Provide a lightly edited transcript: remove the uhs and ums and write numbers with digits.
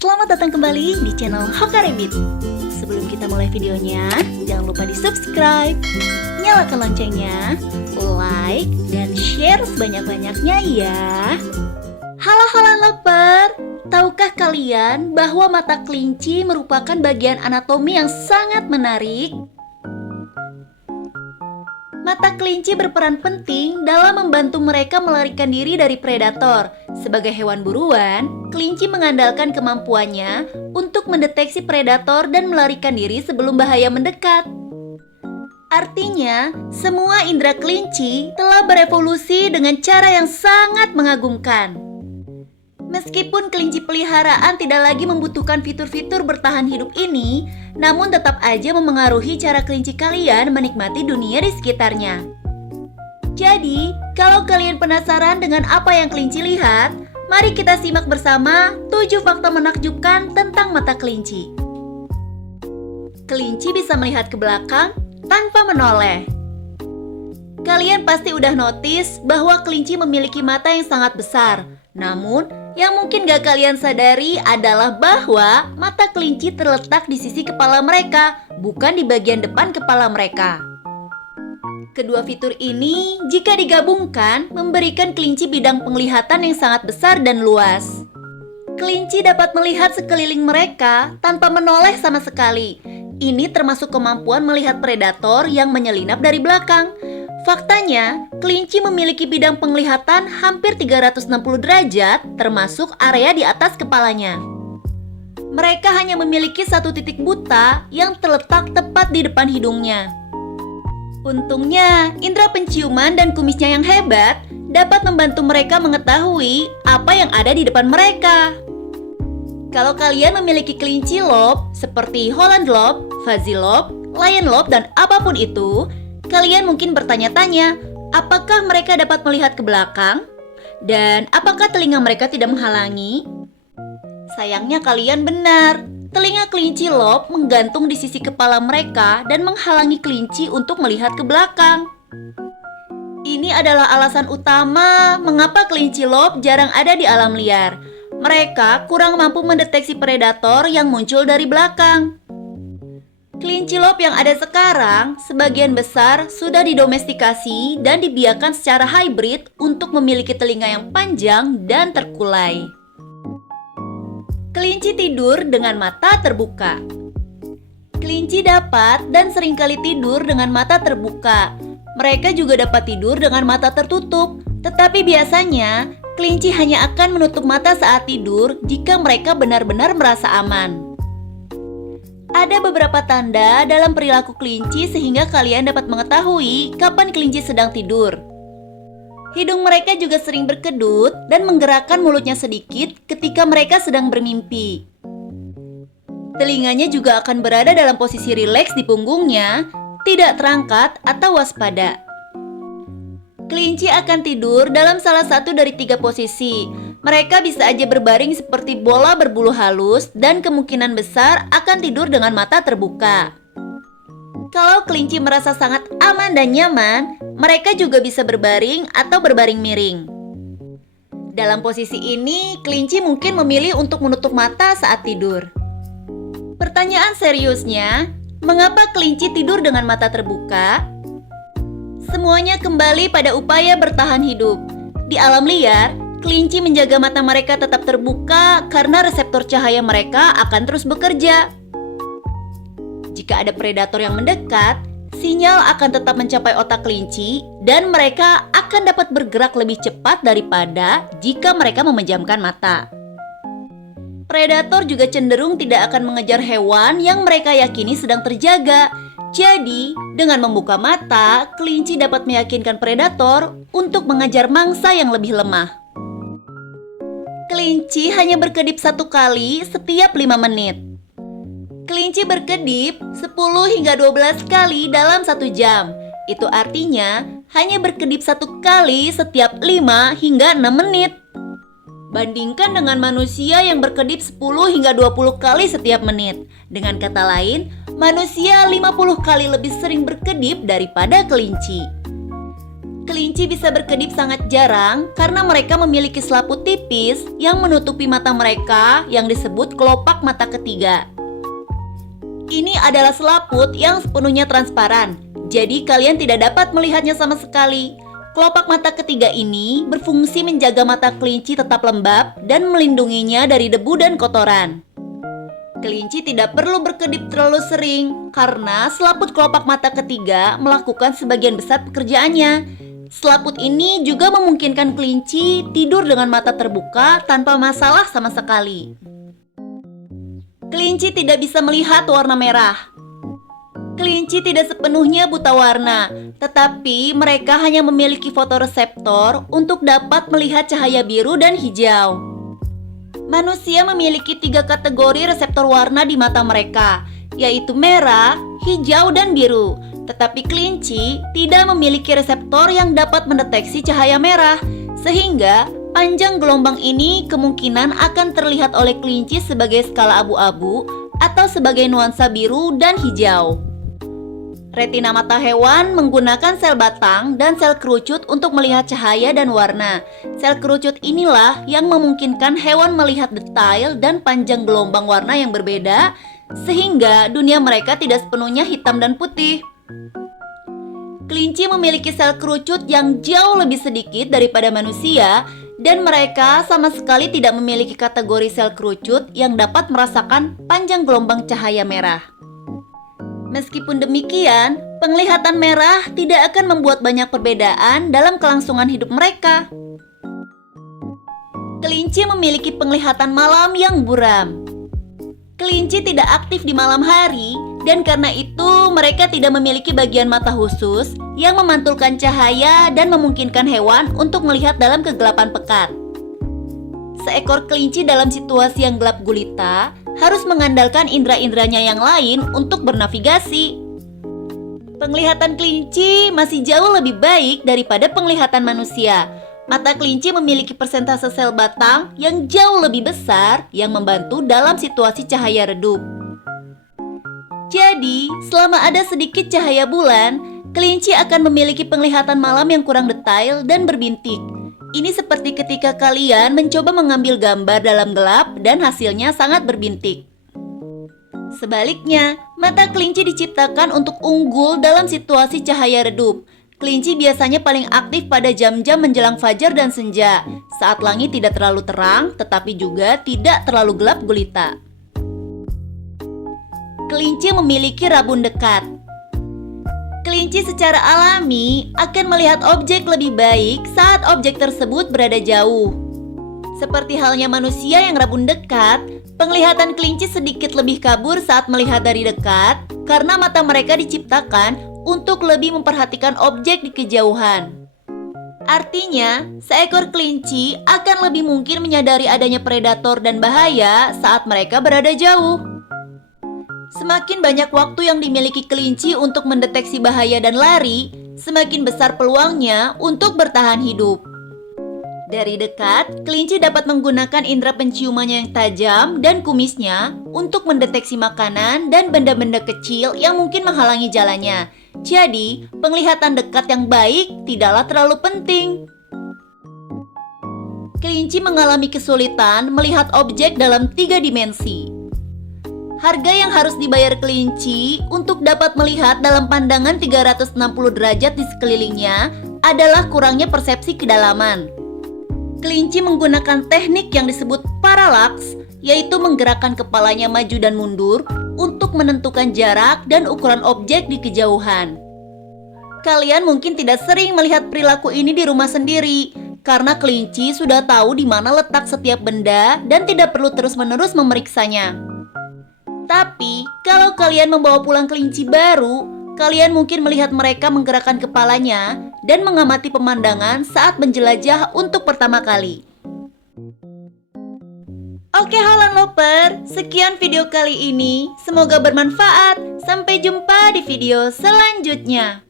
Selamat datang kembali di channel Hoka Rabbit. Sebelum kita mulai videonya, jangan lupa di subscribe, nyalakan loncengnya, like, dan share sebanyak-banyaknya ya. Halo lover, tahukah kalian bahwa mata kelinci merupakan bagian anatomi yang sangat menarik? Mata kelinci berperan penting dalam membantu mereka melarikan diri dari predator. Sebagai hewan buruan, kelinci mengandalkan kemampuannya untuk mendeteksi predator dan melarikan diri sebelum bahaya mendekat. Artinya, semua indera kelinci telah berevolusi dengan cara yang sangat mengagumkan. Meskipun kelinci peliharaan tidak lagi membutuhkan fitur-fitur bertahan hidup ini, namun tetap aja memengaruhi cara kelinci kalian menikmati dunia di sekitarnya. Jadi, kalau kalian penasaran dengan apa yang kelinci lihat, mari kita simak bersama 7 fakta menakjubkan tentang mata kelinci. Kelinci bisa melihat ke belakang tanpa menoleh. Kalian pasti udah notice bahwa kelinci memiliki mata yang sangat besar. Namun, yang mungkin gak kalian sadari adalah bahwa mata kelinci terletak di sisi kepala mereka, bukan di bagian depan kepala mereka. Kedua fitur ini, jika digabungkan, memberikan kelinci bidang penglihatan yang sangat besar dan luas. Kelinci dapat melihat sekeliling mereka tanpa menoleh sama sekali. Ini termasuk kemampuan melihat predator yang menyelinap dari belakang. Faktanya, kelinci memiliki bidang penglihatan hampir 360 derajat, termasuk area di atas kepalanya. Mereka hanya memiliki satu titik buta yang terletak tepat di depan hidungnya. Untungnya, indera penciuman dan kumisnya yang hebat dapat membantu mereka mengetahui apa yang ada di depan mereka. Kalau kalian memiliki kelinci lob seperti Holland lob, Fuzzy lob, Lion lob, dan apapun itu, kalian mungkin bertanya-tanya, apakah mereka dapat melihat ke belakang? Dan apakah telinga mereka tidak menghalangi? Sayangnya kalian benar. Telinga kelinci lob menggantung di sisi kepala mereka dan menghalangi kelinci untuk melihat ke belakang. Ini adalah alasan utama mengapa kelinci lob jarang ada di alam liar. Mereka kurang mampu mendeteksi predator yang muncul dari belakang. Kelinci lob yang ada sekarang, sebagian besar sudah didomestikasi dan dibiarkan secara hybrid untuk memiliki telinga yang panjang dan terkulai. Kelinci tidur dengan mata terbuka. Kelinci dapat dan seringkali tidur dengan mata terbuka. Mereka juga dapat tidur dengan mata tertutup, tetapi biasanya kelinci hanya akan menutup mata saat tidur jika mereka benar-benar merasa aman. Ada beberapa tanda dalam perilaku kelinci sehingga kalian dapat mengetahui kapan kelinci sedang tidur. Hidung mereka juga sering berkedut dan menggerakkan mulutnya sedikit ketika mereka sedang bermimpi. Telinganya juga akan berada dalam posisi rileks di punggungnya, tidak terangkat atau waspada. Kelinci akan tidur dalam salah satu dari 3 posisi. Mereka bisa aja berbaring seperti bola berbulu halus dan kemungkinan besar akan tidur dengan mata terbuka. Kalau kelinci merasa sangat aman dan nyaman, mereka juga bisa berbaring atau berbaring miring. Dalam posisi ini, kelinci mungkin memilih untuk menutup mata saat tidur. Pertanyaan seriusnya, mengapa kelinci tidur dengan mata terbuka? Semuanya kembali pada upaya bertahan hidup. Di alam liar, kelinci menjaga mata mereka tetap terbuka karena reseptor cahaya mereka akan terus bekerja. Jika ada predator yang mendekat, sinyal akan tetap mencapai otak kelinci dan mereka akan dapat bergerak lebih cepat daripada jika mereka memejamkan mata. Predator juga cenderung tidak akan mengejar hewan yang mereka yakini sedang terjaga. Jadi, dengan membuka mata, kelinci dapat meyakinkan predator untuk mengejar mangsa yang lebih lemah. Kelinci hanya berkedip 1 kali setiap 5 menit. Kelinci berkedip 10 hingga 12 kali dalam 1 jam. Itu artinya hanya berkedip 1 kali setiap 5 hingga 6 menit. Bandingkan dengan manusia yang berkedip 10 hingga 20 kali setiap menit. Dengan kata lain, manusia 50 kali lebih sering berkedip daripada kelinci. Kelinci bisa berkedip sangat jarang karena mereka memiliki selaput tipis yang menutupi mata mereka yang disebut kelopak mata ketiga. Ini adalah selaput yang sepenuhnya transparan, jadi kalian tidak dapat melihatnya sama sekali. Kelopak mata ketiga ini berfungsi menjaga mata kelinci tetap lembab dan melindunginya dari debu dan kotoran. Kelinci tidak perlu berkedip terlalu sering karena selaput kelopak mata ketiga melakukan sebagian besar pekerjaannya. Selaput ini juga memungkinkan kelinci tidur dengan mata terbuka tanpa masalah sama sekali. Kelinci tidak bisa melihat warna merah. Kelinci tidak sepenuhnya buta warna, tetapi mereka hanya memiliki fotoreseptor untuk dapat melihat cahaya biru dan hijau. Manusia memiliki 3 kategori reseptor warna di mata mereka, yaitu merah, hijau, dan biru. Tetapi kelinci tidak memiliki reseptor yang dapat mendeteksi cahaya merah, sehingga panjang gelombang ini kemungkinan akan terlihat oleh kelinci sebagai skala abu-abu atau sebagai nuansa biru dan hijau. Retina mata hewan menggunakan sel batang dan sel kerucut untuk melihat cahaya dan warna. Sel kerucut inilah yang memungkinkan hewan melihat detail dan panjang gelombang warna yang berbeda, sehingga dunia mereka tidak sepenuhnya hitam dan putih. Kelinci memiliki sel kerucut yang jauh lebih sedikit daripada manusia, dan mereka sama sekali tidak memiliki kategori sel kerucut yang dapat merasakan panjang gelombang cahaya merah. Meskipun demikian, penglihatan merah tidak akan membuat banyak perbedaan dalam kelangsungan hidup mereka. Kelinci memiliki penglihatan malam yang buram. Kelinci tidak aktif di malam hari, dan karena itu mereka tidak memiliki bagian mata khusus yang memantulkan cahaya dan memungkinkan hewan untuk melihat dalam kegelapan pekat. Seekor kelinci dalam situasi yang gelap gulita harus mengandalkan indera-inderanya yang lain untuk bernavigasi. Penglihatan kelinci masih jauh lebih baik daripada penglihatan manusia. Mata kelinci memiliki persentase sel batang yang jauh lebih besar yang membantu dalam situasi cahaya redup. Jadi, selama ada sedikit cahaya bulan, kelinci akan memiliki penglihatan malam yang kurang detail dan berbintik. Ini seperti ketika kalian mencoba mengambil gambar dalam gelap dan hasilnya sangat berbintik. Sebaliknya, mata kelinci diciptakan untuk unggul dalam situasi cahaya redup. Kelinci biasanya paling aktif pada jam-jam menjelang fajar dan senja, saat langit tidak terlalu terang tetapi juga tidak terlalu gelap gulita. Kelinci memiliki rabun dekat. Kelinci secara alami akan melihat objek lebih baik saat objek tersebut berada jauh. Seperti halnya manusia yang rabun dekat, penglihatan kelinci sedikit lebih kabur saat melihat dari dekat karena mata mereka diciptakan untuk lebih memperhatikan objek di kejauhan. Artinya, seekor kelinci akan lebih mungkin menyadari adanya predator dan bahaya saat mereka berada jauh. Semakin banyak waktu yang dimiliki kelinci untuk mendeteksi bahaya dan lari, semakin besar peluangnya untuk bertahan hidup. Dari dekat, kelinci dapat menggunakan indera penciumannya yang tajam dan kumisnya untuk mendeteksi makanan dan benda-benda kecil yang mungkin menghalangi jalannya. Jadi, penglihatan dekat yang baik tidaklah terlalu penting. Kelinci mengalami kesulitan melihat objek dalam 3 dimensi. Harga yang harus dibayar kelinci untuk dapat melihat dalam pandangan 360 derajat di sekelilingnya adalah kurangnya persepsi kedalaman. Kelinci menggunakan teknik yang disebut parallaks, yaitu menggerakkan kepalanya maju dan mundur untuk menentukan jarak dan ukuran objek di kejauhan. Kalian mungkin tidak sering melihat perilaku ini di rumah sendiri, karena kelinci sudah tahu di mana letak setiap benda dan tidak perlu terus-menerus memeriksanya. Tapi, kalau kalian membawa pulang kelinci baru, kalian mungkin melihat mereka menggerakkan kepalanya dan mengamati pemandangan saat menjelajah untuk pertama kali. Oke Holland Lover, sekian video kali ini. Semoga bermanfaat. Sampai jumpa di video selanjutnya.